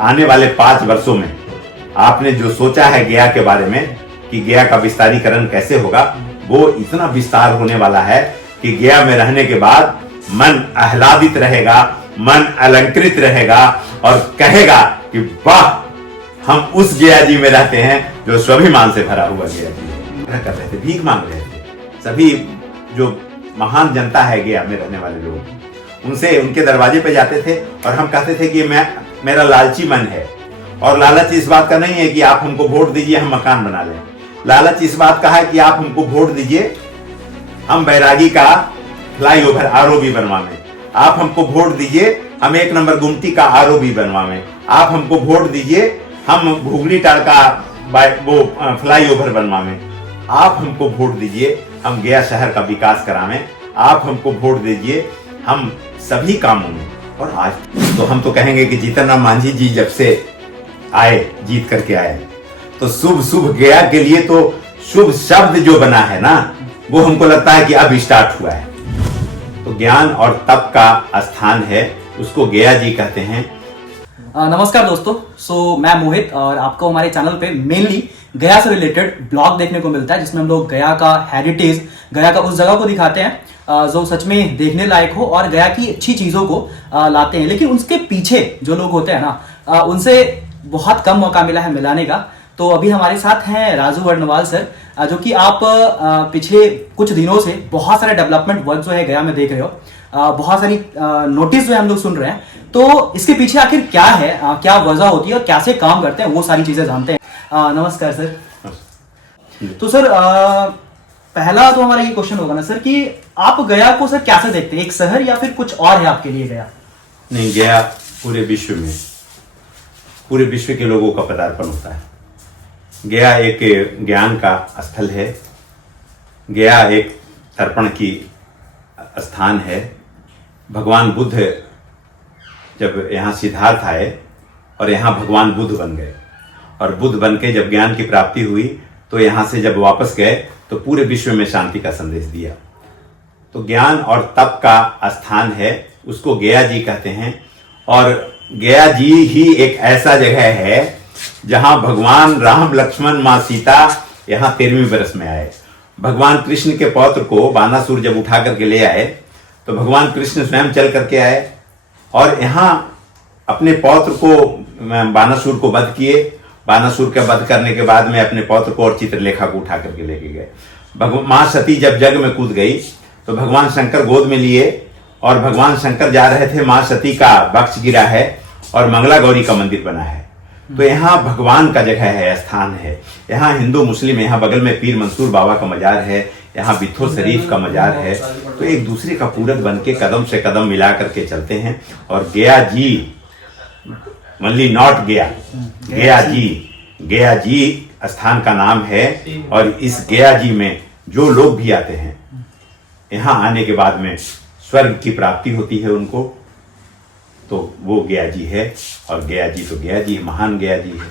आने वाले 5 वर्षों में आपने जो सोचा है गया के बारे में कि गया का विस्तारीकरण कैसे होगा, वो इतना विस्तार होने वाला है कि गया में रहने के बाद मन आह्लादित रहेगा, मन अलंकृत रहेगा और कहेगा कि वाह, हम उस गया जी में रहते हैं जो स्वाभिमान से भरा हुआ गया जी कर रहे थे, भीख मांग रहे थे। सभी जो महान जनता है गया में रहने वाले लोग, उनसे उनके दरवाजे पे जाते थे और हम कहते थे कि मेरा लालची मन है। और लालच इस बात का नहीं है कि आप हमको वोट दीजिए हम मकान बना लें। लालच इस बात का है कि आप हमको वोट दीजिए, हम बैरागी का फ्लाईओवर आरओबी बनवावें। आप हमको वोट दीजिए, हम 1 नंबर गुमटी का आरओबी बनवावें। आप हमको वोट दीजिए, हम घुगली टार का वो फ्लाईओवर बनवावें। आप हमको वोट दीजिए, हम गया शहर का विकास करावें। आप हमको वोट दीजिए, हम सभी कामों में। और आज तो हम तो कहेंगे कि जीतन राम मांझी जी जब से आए, जीत करके आए, तो शुभ शुभ गया के लिए तो शुभ शब्द जो बना है ना, वो हमको लगता है कि अब स्टार्ट हुआ है। तो ज्ञान और तप का स्थान है, उसको गया जी कहते हैं। नमस्कार दोस्तों, मैं मोहित और आपको हमारे चैनल पे मेनली गया से रिलेटेड ब्लॉग देखने को मिलता है, जिसमें हम लोग गया का हेरिटेज, गया का उस जगह को दिखाते हैं जो सच में देखने लायक हो और गया की अच्छी चीजों को लाते हैं। लेकिन उसके पीछे जो लोग होते हैं ना, उनसे बहुत कम मौका मिला है मिलाने का। तो अभी हमारे साथ हैं राजू वर्णवाल सर, जो कि आप पिछले कुछ दिनों से बहुत सारे डेवलपमेंट वर्क जो है गया में देख रहे हो, बहुत सारी नोटिस जो है हम लोग सुन रहे हैं। तो इसके पीछे आखिर क्या है, क्या वजह होती है और कैसे काम करते हैं, वो सारी चीजें जानते हैं। नमस्कार सर। तो सर पहला तो हमारा ये क्वेश्चन होगा ना सर कि आप गया को सर कैसे देखते हैं, एक शहर या फिर कुछ और है आपके लिए गया? नहीं, गया पूरे विश्व के लोगों का पदार्पण होता है। गया एक ज्ञान का स्थल है, गया एक तर्पण की स्थान है। भगवान बुद्ध जब यहाँ सिद्धार्थ आए और यहाँ भगवान बुद्ध बन गए, और बुद्ध बन के जब ज्ञान की प्राप्ति हुई तो यहाँ से जब वापस गए तो पूरे विश्व में शांति का संदेश दिया। तो ज्ञान और तप का स्थान है, उसको गया जी कहते हैं। और गया जी ही एक ऐसा जगह है जहां भगवान राम, लक्ष्मण, मां सीता यहाँ 13वीं बरस में आए। भगवान कृष्ण के पौत्र को बानासुर जब उठा करके ले आए तो भगवान कृष्ण स्वयं चल करके आए और यहाँ अपने पौत्र को, बानासुर को वध किए। बानासुर के वध करने के बाद में अपने पौत्र को और चित्रलेखा को उठा करके लेके गए। मां सती जब जग में कूद गई तो भगवान शंकर गोद में लिए और भगवान शंकर जा रहे थे, मां सती का वक्ष गिरा है और मंगला गौरी का मंदिर बना है। तो यहाँ भगवान का जगह है, स्थान है। यहाँ हिंदू मुस्लिम, यहाँ बगल में पीर मंसूर बाबा का मजार है, यहाँ बिथो शरीफ का मजार है। तो एक दूसरे का पूरक बन के कदम से कदम मिला करके चलते हैं। और गया जी, ओनली नॉट गया, गया जी स्थान का नाम है। और इस गया जी में जो लोग भी आते हैं, यहाँ आने के बाद में स्वर्ग की प्राप्ति होती है उनको, तो वो गया जी है। और गया जी तो गया जी, महान गया जी है।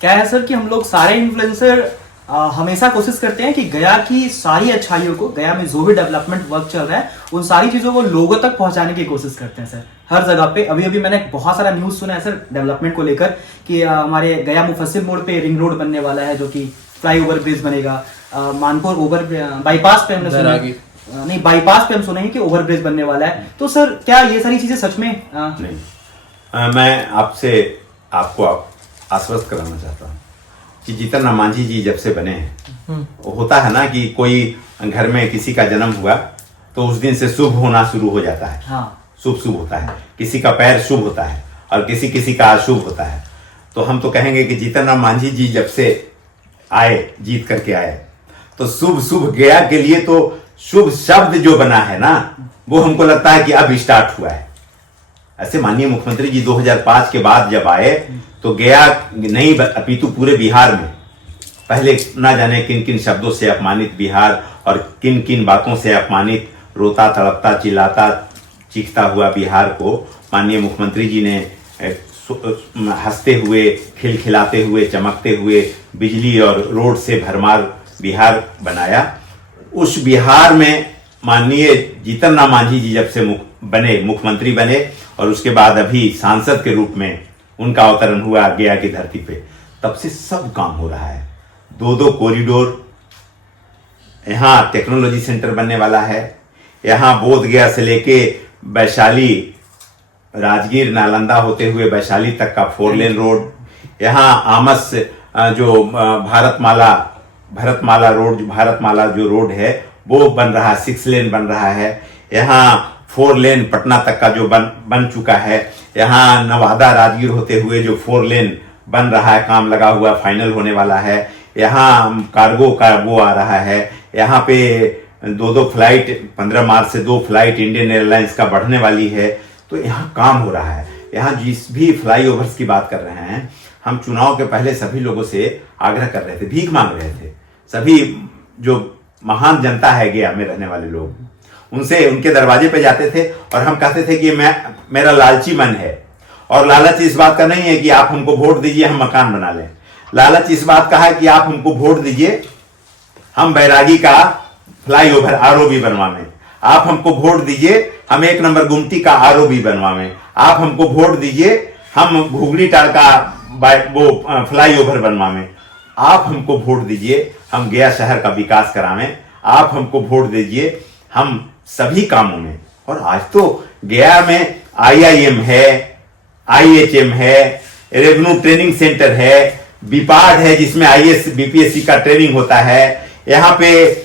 क्या है सर कि हम लोग सारे इन्फ्लुएंसर हमेशा कोशिश करते हैं कि गया की सारी अच्छाइयों को, गया में जो भी डेवलपमेंट वर्क चल रहा है, उन सारी चीजों को लोगों तक पहुंचाने की कोशिश करते हैं सर, हर जगह पे। अभी मैंने बहुत सारा न्यूज सुना है सर डेवलपमेंट को लेकर कि हमारे गया मुफस्सिल मोड़ पे रिंग रोड बनने वाला है, जो कि फ्लाईओवर ब्रिज बनेगा। मानपुर ओवर बाईपास पे हमने सुना, नहीं बाईपास पे हम सुने हैं कि ओवर ब्रिज बनने वाला है। तो सर क्या ये सारी चीजें सच में नहीं, मैं आपको आश्वस्त कराना चाहता हूँ कि जीतन राम मांझी जी जब से बने हैं, होता है ना कि कोई घर में किसी का जन्म हुआ तो उस दिन से शुभ होना शुरू हो जाता है। हाँ। शुभ होता है, किसी का पैर शुभ होता है और किसी का अशुभ होता है। तो हम तो कहेंगे कि जीतन राम मांझी जी जब से आए, जीत करके आए, तो शुभ गया के लिए तो शुभ शब्द जो बना है ना, वो हमको लगता है कि अब स्टार्ट हुआ है। ऐसे माननीय मुख्यमंत्री जी 2005 के बाद जब आए तो गया नहीं अपितु पूरे बिहार में पहले ना जाने किन किन शब्दों से अपमानित बिहार और किन किन बातों से अपमानित, रोता तड़पता चिल्लाता चीखता हुआ बिहार को माननीय मुख्यमंत्री जी ने हंसते हुए, खिलखिलाते हुए, चमकते हुए, बिजली और रोड से भरमार बिहार बनाया। उस बिहार में माननीय जीतन राम मांझी जी जब से मुख्यमंत्री बने और उसके बाद अभी सांसद के रूप में उनका अवतरण हुआ गया की धरती पे, तब से सब काम हो रहा है। 2 कॉरिडोर, यहाँ टेक्नोलॉजी सेंटर बनने वाला है। यहाँ बोध गया से लेके वैशाली, राजगीर नालंदा होते हुए वैशाली तक का 4 लेन रोड। यहाँ आमस जो भारतमाला जो रोड है वो बन रहा है, 6 लेन बन रहा है। यहाँ 4 लेन पटना तक का जो बन चुका है। यहाँ नवादा राजगीर होते हुए जो 4 लेन बन रहा है, काम लगा हुआ, फाइनल होने वाला है। यहाँ कार्गो का वो आ रहा है। यहाँ पे 2 फ्लाइट, 15 मार्च से 2 फ्लाइट इंडियन एयरलाइंस का बढ़ने वाली है। तो यहाँ काम हो रहा है। यहाँ जिस भी फ्लाईओवर्स की बात कर रहे हैं, हम चुनाव के पहले सभी लोगों से आग्रह कर रहे थे, भीख मांग रहे थे। सभी जो महान जनता है गया में रहने वाले लोग, उनसे उनके दरवाजे पे जाते थे और हम कहते थे कि मेरा लालची मन है, और लालच इस बात का नहीं है कि आप हमको वोट दीजिए हम मकान बना लें। लालच इस बात का है कि आप हमको वोट दीजिए, हम बैरागी का फ्लाईओवर आरओबी बनवावें। आप हमको वोट दीजिए, हम 1 नंबर गुमटी का आरओबी बनवावें। आप हमको वोट दीजिए, हम घुगनी टाड़ का वो फ्लाईओवर बनवावें। आप हमको वोट दीजिए, हम गया शहर का विकास करावें। आप हमको वोट दीजिए, हम सभी कामों में। और आज तो गया में IIM है, IHM है, रेवेन्यू ट्रेनिंग सेंटर है, बीपाड है जिसमें IAS BPSC का ट्रेनिंग होता है। यहाँ पे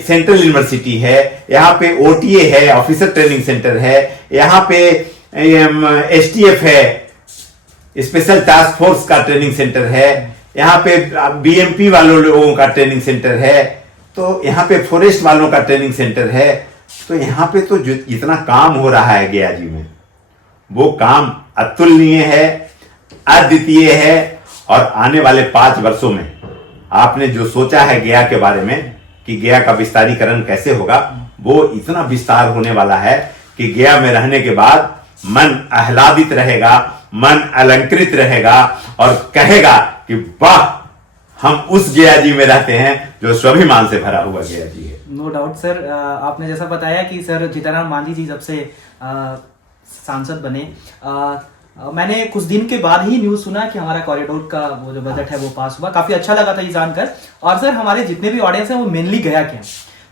सेंट्रल यूनिवर्सिटी है, यहाँ पे OTA है, ऑफिसर ट्रेनिंग सेंटर है। यहाँ पे STF है, स्पेशल टास्क फोर्स का ट्रेनिंग सेंटर है। यहाँ पे BMP वालों लोगों का ट्रेनिंग सेंटर है। तो यहाँ पे फॉरेस्ट वालों का ट्रेनिंग सेंटर है। तो यहाँ पे तो जितना काम हो रहा है गया जी में, वो काम अतुलनीय है, अद्वितीय है। और आने वाले 5 वर्षों में आपने जो सोचा है गया के बारे में कि गया का विस्तारीकरण कैसे होगा, वो इतना विस्तार होने वाला है कि गया में रहने के बाद मन आह्लादित रहेगा, मन अलंकृत रहेगा और कहेगा कि वाह, हम उस गया जी में रहते हैं जो स्वाभिमान से भरा हुआ गया जी है। नो डाउट सर, आपने जैसा बताया कि सर जीतनराम मांझी जी जब से सांसद बने, मैंने कुछ दिन के बाद ही न्यूज सुना कि हमारा कॉरिडोर का वो जो बजट है वो पास हुआ। काफी अच्छा लगा था ये जानकर। और सर हमारे जितने भी ऑडियंस हैं वो मेनली गया के हैं,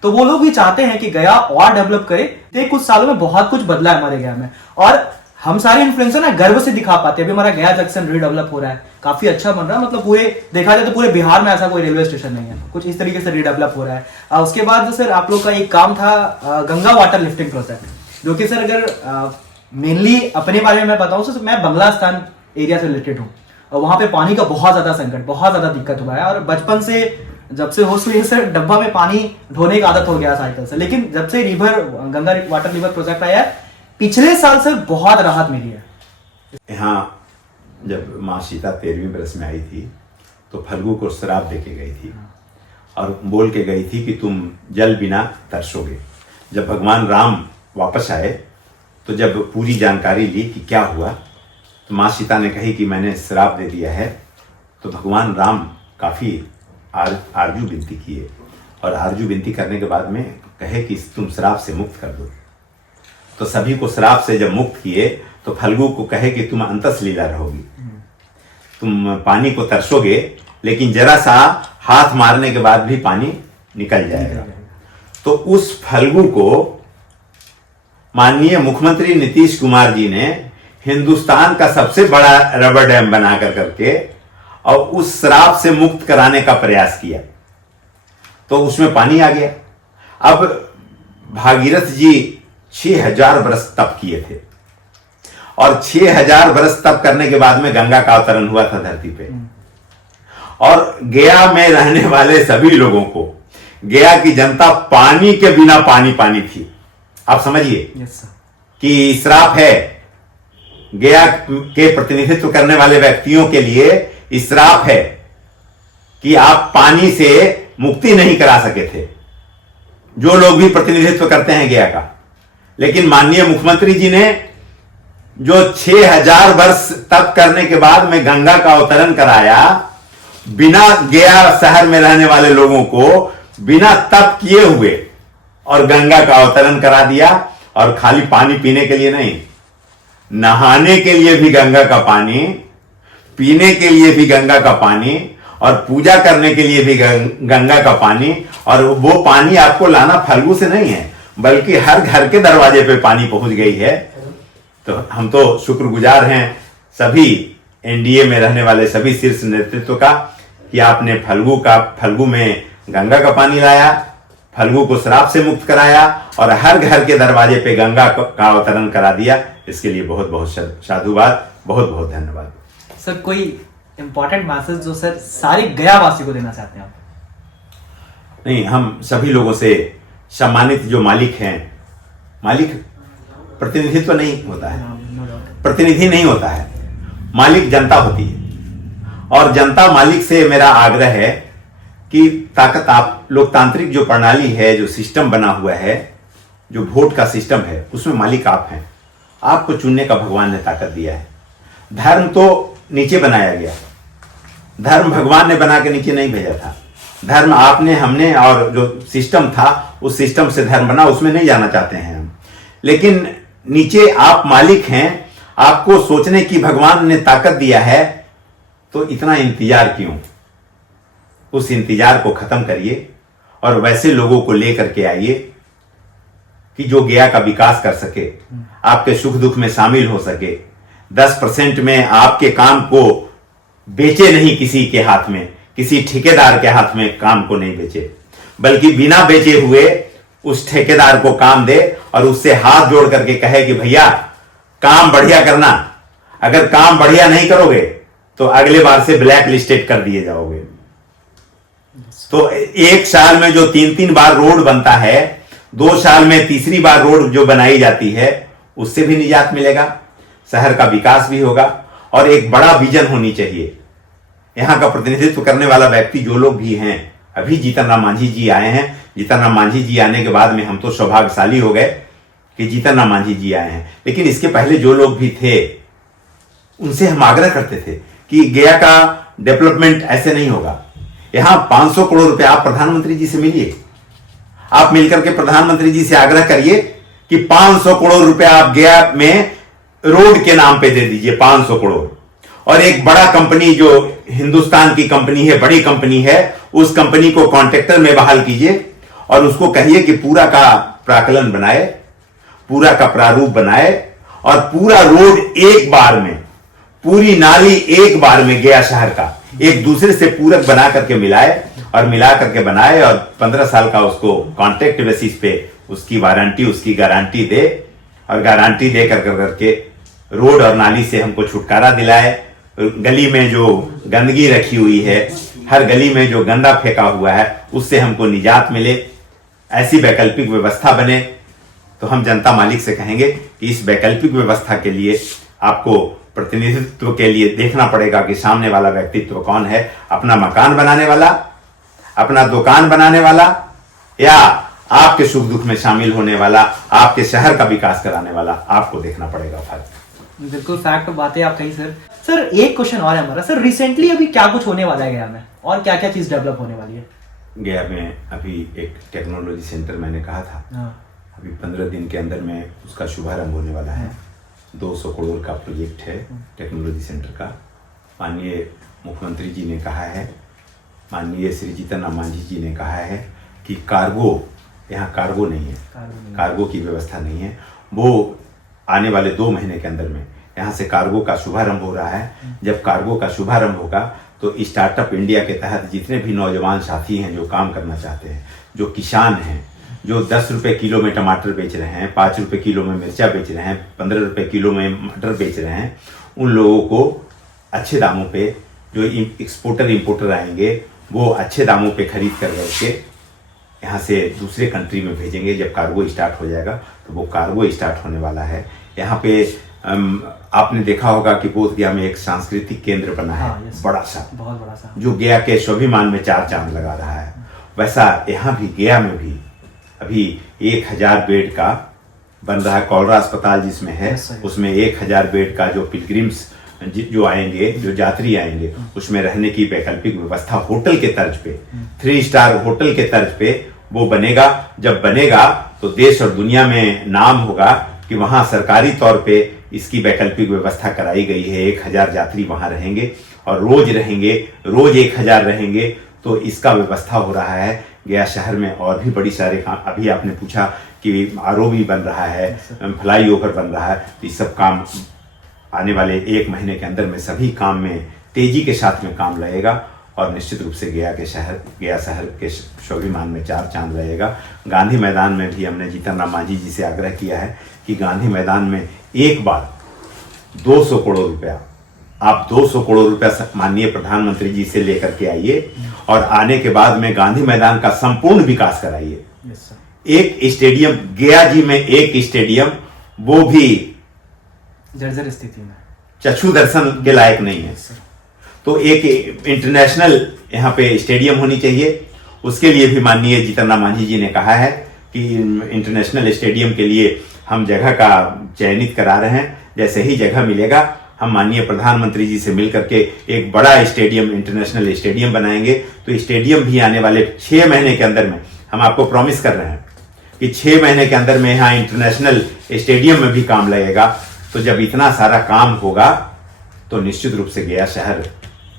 तो वो लोग भी चाहते हैं कि गया और डेवलप करे। तो कुछ सालों में बहुत कुछ बदला है हमारे गया में, और हम सारे इन्फ्लुएंसर ना गर्व से दिखा पाते हैं। अभी हमारा गया जंक्शन रीडेवलप हो रहा है, काफी अच्छा बन रहा है। मतलब पूरे देखा जाए तो पूरे बिहार में ऐसा कोई रेलवे स्टेशन नहीं है, कुछ इस तरीके से रीडेवलप हो रहा है। उसके बाद सर आप लोग का एक काम था गंगा वाटर लिफ्टिंग प्रोजेक्ट, जो कि सर अगर मेनली अपने बारे में मैं बताऊं तो मैं बंगला स्थान एरिया से रिलेटेड हूँ, और वहां पे पानी का बहुत ज्यादा संकट, बहुत ज्यादा दिक्कत हुआ है। और बचपन से जब से होश हुई है सर, डब्बा में पानी ढोने की आदत हो गया साइकिल से। लेकिन जब से गंगा वाटर रिवर प्रोजेक्ट आया है, पिछले साल सर बहुत राहत मिली है। यहाँ जब माँ सीता 13वीं बरस में आई थी तो फल्गु को श्राप देके गई थी और बोल के गई थी कि तुम जल बिना तरसोगे। जब भगवान राम वापस आए तो जब पूरी जानकारी ली कि क्या हुआ, तो माँ सीता ने कही कि मैंने श्राप दे दिया है। तो भगवान राम काफ़ी आरजू विनती किए, और आरजू विनती करने के बाद में कहे कि तुम श्राप से मुक्त कर दो। तो सभी को श्राप से जब मुक्त किए तो फल्गु को कहे कि तुम अंतस लीला रहोगी, तुम पानी को तरसोगे, लेकिन जरा सा हाथ मारने के बाद भी पानी निकल जाएगा। तो उस फल्गु को माननीय मुख्यमंत्री नीतीश कुमार जी ने हिंदुस्तान का सबसे बड़ा रबर डैम बना करके और उस श्राप से मुक्त कराने का प्रयास किया, तो उसमें पानी आ गया। अब भागीरथ जी 6000 बरस तप किए थे, और 6000 बरस तप करने के बाद में गंगा का अवतरण हुआ था धरती पे। और गया में रहने वाले सभी लोगों को, गया की जनता पानी के बिना पानी पानी थी। आप समझिए कि श्राप है, गया के प्रतिनिधित्व करने वाले व्यक्तियों के लिए श्राप है कि आप पानी से मुक्ति नहीं करा सके थे, जो लोग भी प्रतिनिधित्व करते हैं गया का। लेकिन माननीय मुख्यमंत्री जी ने जो 6000 वर्ष तप करने के बाद में गंगा का अवतरण कराया, बिना गया शहर में रहने वाले लोगों को बिना तप किए हुए, और गंगा का अवतरण करा दिया। और खाली पानी पीने के लिए नहीं, नहाने के लिए भी गंगा का पानी पीने के लिए भी गंगा का पानी और पूजा करने के लिए भी गंगा का पानी। और वो पानी आपको लाना फल्गु से नहीं है, बल्कि हर घर के दरवाजे पे पानी पहुंच गई है। तो हम तो शुक्रगुजार हैं सभी एनडीए में रहने वाले सभी शीर्ष नेतृत्व का कि आपने फल्गु में गंगा का पानी लाया, फल्गु को शराब से मुक्त कराया और हर घर के दरवाजे पे गंगा का अवतरण करा दिया। इसके लिए बहुत बहुत साधुवाद, बहुत बहुत धन्यवाद। सर कोई इंपॉर्टेंट मैसेज जो सर सारे गया वासी को देना चाहते हैं आप? नहीं, हम सभी लोगों से सम्मानित जो मालिक हैं, मालिक प्रतिनिधित्व नहीं होता है, प्रतिनिधि नहीं होता है, मालिक जनता होती है। और जनता मालिक से मेरा आग्रह है कि ताकत आप लोकतांत्रिक जो प्रणाली है, जो सिस्टम बना हुआ है, जो वोट का सिस्टम है, उसमें मालिक आप हैं। आपको चुनने का भगवान ने ताकत दिया है। धर्म तो नीचे बनाया गया, धर्म भगवान ने बना के नीचे नहीं भेजा था। धर्म आपने, हमने, और जो सिस्टम था उस सिस्टम से धर्म बना, उसमें नहीं जाना चाहते हैं हम। लेकिन नीचे आप मालिक हैं, आपको सोचने की भगवान ने ताकत दिया है, तो इतना इंतजार क्यों? उस इंतजार को खत्म करिए और वैसे लोगों को लेकर के आइए कि जो गया का विकास कर सके, आपके सुख दुख में शामिल हो सके। 10% में आपके काम को बेचे नहीं, किसी के हाथ में, किसी ठेकेदार के हाथ में काम को नहीं बेचे, बल्कि बिना बेचे हुए उस ठेकेदार को काम दे और उससे हाथ जोड़ करके कहे कि भैया काम बढ़िया करना। अगर काम बढ़िया नहीं करोगे तो अगले बार से ब्लैक लिस्टेड कर दिए जाओगे। तो एक साल में जो 3-3 बार रोड बनता है, 2 साल में तीसरी बार रोड जो बनाई जाती है, उससे भी निजात मिलेगा, शहर का विकास भी होगा। और एक बड़ा विजन होनी चाहिए। यहां का प्रतिनिधित्व करने वाला व्यक्ति जो लोग भी हैं, अभी जीतन राम मांझी जी आए हैं। जीतन राम मांझी जी आने के बाद में हम तो सौभाग्यशाली हो गए कि जीतन राम मांझी जी आए हैं। लेकिन इसके पहले जो लोग भी थे, उनसे हम आग्रह करते थे कि गया का डेवलपमेंट ऐसे नहीं होगा। यहां 500 करोड़ रुपए आप प्रधानमंत्री जी से मिलिए, आप मिलकर के प्रधानमंत्री जी से आग्रह करिए कि 500 करोड़ रुपए आप गया में रोड के नाम पे दे दीजिए, 500 करोड़। और एक बड़ा कंपनी जो हिंदुस्तान की कंपनी है, बड़ी कंपनी है, उस कंपनी को कॉन्ट्रैक्टर में बहाल कीजिए और उसको कहिए कि पूरा का प्राकलन बनाए, पूरा का प्रारूप बनाए और पूरा रोड एक बार में, पूरी नाली एक बार में गया शहर का एक दूसरे से पूरक बना करके मिलाए और मिला करके बनाए और 15 साल का उसको कॉन्ट्रैक्ट बेसिस पे उसकी वारंटी, उसकी गारंटी दे और गारंटी दे करके रोड और नाली से हमको छुटकारा दिलाए। गली में जो गंदगी रखी हुई है, हर गली में जो गंदा फेंका हुआ है, उससे हमको निजात मिले, ऐसी वैकल्पिक व्यवस्था बने। तो हम जनता मालिक से कहेंगे कि इस वैकल्पिक व्यवस्था के लिए आपको प्रतिनिधित्व के लिए देखना पड़ेगा कि सामने वाला व्यक्तित्व कौन है, अपना मकान बनाने वाला, अपना दुकान बनाने वाला, या आपके सुख दुख में शामिल होने वाला, आपके शहर का विकास कराने वाला। आपको देखना पड़ेगा। फर्क बिल्कुल फैक्ट बातें आप कही सर। सर एक क्वेश्चन और है हमारा, सर रिसेंटली अभी क्या कुछ होने वाला है गया में और क्या क्या चीज डेवलप होने वाली है? गया में अभी एक टेक्नोलॉजी सेंटर मैंने कहा था, अभी 15 दिन के अंदर में उसका शुभारंभ होने वाला है। 200 करोड़ का प्रोजेक्ट है टेक्नोलॉजी सेंटर का। माननीय मुख्यमंत्री जी ने कहा है, माननीय श्री जीतन राम मांझी जी ने कहा है कि कार्गो, यहाँ कार्गो नहीं है, कार्गो की व्यवस्था नहीं है। वो आने वाले 2 महीने के अंदर में यहाँ से कार्गो का शुभारंभ हो रहा है। जब कार्गो का शुभारंभ होगा तो स्टार्टअप इंडिया के तहत जितने भी नौजवान साथी हैं जो काम करना चाहते हैं, जो किसान हैं, जो 10 रुपए किलो में टमाटर बेच रहे हैं, 5 रुपए किलो में मिर्चा बेच रहे हैं, 15 रुपए किलो में मटर बेच रहे हैं, उन लोगों को अच्छे दामों पे, जो एक्सपोर्टर इंपोर्टर आएंगे, वो अच्छे दामों पे खरीद कर करके यहाँ से दूसरे कंट्री में भेजेंगे। जब कार्गो स्टार्ट हो जाएगा तो वो कार्गो स्टार्ट होने वाला है। यहाँ पे आपने देखा होगा कि बोधगया में एक सांस्कृतिक केंद्र बना है, बड़ा सा, बहुत बड़ा सा, जो गया के स्वाभिमान में 4 चांद लगा रहा है। वैसा यहाँ भी गया में भी अभी 1000 बेड का बन रहा है। कॉलरा अस्पताल जिसमें है, उसमें 1000 बेड का जो पिलग्रिम्स जो आएंगे, जो यात्री आएंगे, उसमें रहने की वैकल्पिक व्यवस्था होटल के तर्ज पे, 3 स्टार होटल के तर्ज पे वो बनेगा। जब बनेगा तो देश और दुनिया में नाम होगा कि वहां सरकारी तौर पे इसकी वैकल्पिक व्यवस्था कराई गई है। 1000 यात्री वहां रहेंगे और रोज 1000 रहेंगे, तो इसका व्यवस्था हो रहा है। गया शहर में और भी बड़ी सारे काम, अभी आपने पूछा कि आरओ भी बन रहा है, फ्लाई ओवर बन रहा है, तो ये सब काम आने वाले 1 महीने के अंदर में सभी काम में तेजी के साथ में काम लगेगा और निश्चित रूप से गया शहर के स्वाभिमान में 4 चांद लगेगा। गांधी मैदान में भी हमने जीतन राम मांझी जी से आग्रह किया है कि गांधी मैदान में एक बार 200 करोड़ रुपया, आप 200 करोड़ रुपया माननीय प्रधानमंत्री जी से लेकर के आइए और आने के बाद में गांधी मैदान का संपूर्ण विकास कराइए। एक स्टेडियम गया जी में, एक स्टेडियम, वो भी जर्जर स्थिति में, चक्षु दर्शन के लायक नहीं है। तो एक इंटरनेशनल यहाँ पे स्टेडियम होनी चाहिए। उसके लिए भी माननीय जीतन राम मांझी जी ने कहा है कि इंटरनेशनल स्टेडियम के लिए हम जगह का चयनित करा रहे हैं। जैसे ही जगह मिलेगा हम माननीय प्रधानमंत्री जी से मिलकर के एक बड़ा स्टेडियम, इंटरनेशनल स्टेडियम बनाएंगे। तो स्टेडियम भी आने वाले 6 महीने के अंदर में, हम आपको प्रॉमिस कर रहे हैं कि 6 महीने के अंदर में यहाँ इंटरनेशनल स्टेडियम में भी काम लगेगा। तो जब इतना सारा काम होगा तो निश्चित रूप से गया शहर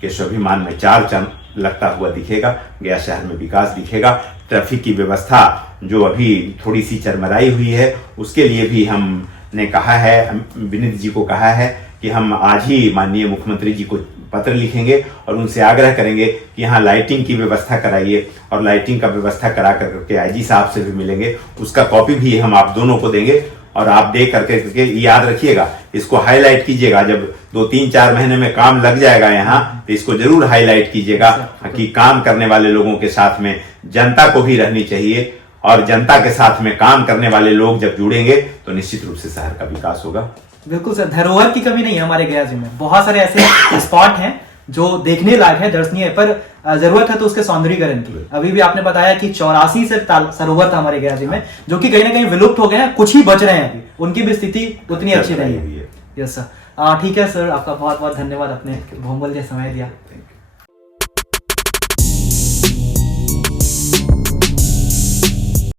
के स्वाभिमान में 4 चांद लगता हुआ दिखेगा। गया शहर में विकास दिखेगा। ट्रैफिक की व्यवस्था जो अभी थोड़ी सी चरमराई हुई है, उसके लिए भी हमने कहा है, विनीत जी को कहा है कि हम आज ही माननीय मुख्यमंत्री जी को पत्र लिखेंगे और उनसे आग्रह करेंगे कि यहाँ लाइटिंग की व्यवस्था कराइए, और लाइटिंग का व्यवस्था करा करके आईजी साहब से भी मिलेंगे। उसका कॉपी भी हम आप दोनों को देंगे और आप देख करके याद रखिएगा, इसको हाईलाइट कीजिएगा। जब 2-3-4 महीने में काम लग जाएगा यहाँ, तो इसको जरूर हाईलाइट कीजिएगा कि काम करने वाले लोगों के साथ में जनता को भी रहनी चाहिए, और जनता के साथ में काम करने वाले लोग जब जुड़ेंगे तो निश्चित रूप से शहर का विकास होगा। बिल्कुल सर, धरोहर की कमी नहीं है हमारे गया जिले में। बहुत सारे ऐसे स्पॉट हैं जो देखने लायक है, दर्शनीय है, पर जरूरत है तो उसके सौंदर्यीकरण की। अभी भी आपने बताया कि 84 से सरोवर था हमारे गया जिले में, जो कि कहीं ना कहीं विलुप्त हो गए हैं, कुछ ही बच रहे हैं अभी, उनकी भी स्थिति उतनी अच्छी नहीं है। यस सर, ठीक है सर, आपका बहुत बहुत धन्यवाद, अपने बहुमूल्य समय दिया।